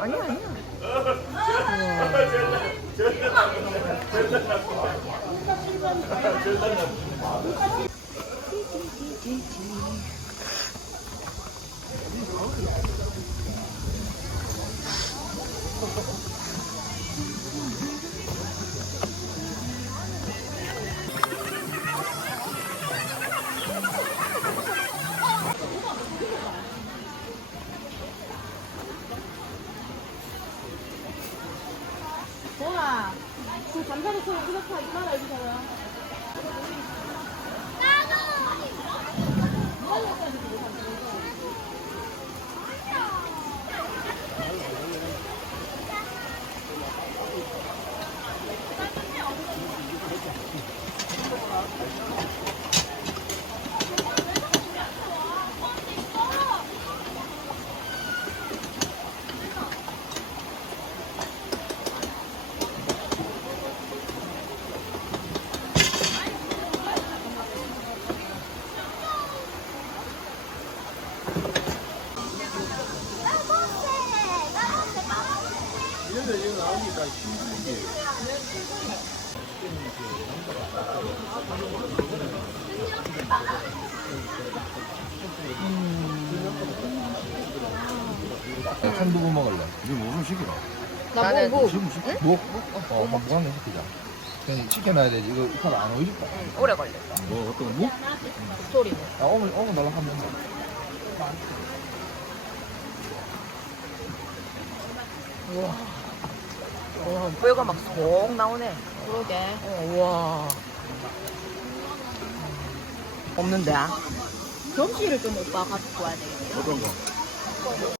아니야 아니야. 정아, 그 감자국수를 그렇게 이만 알주잖아. 이거 나오니까 힘들지. 천두부 먹을래? 이거 뭐로 시키라? 나는 뭐 지금 시켜? 뭐? 무한대 시키자. 그냥 시켜놔야 되지. 이거 이빨 안 오일까? 오래 걸렸어. 뭐 어떤 거? 무? 소리는. 아 오늘 날라가면 돼. 우와. 와, 뼈가 막 속 나오네. 그러게. 우와. 없는데? 점심을 좀 오빠 가지고 와야 되겠네. 어떤 거?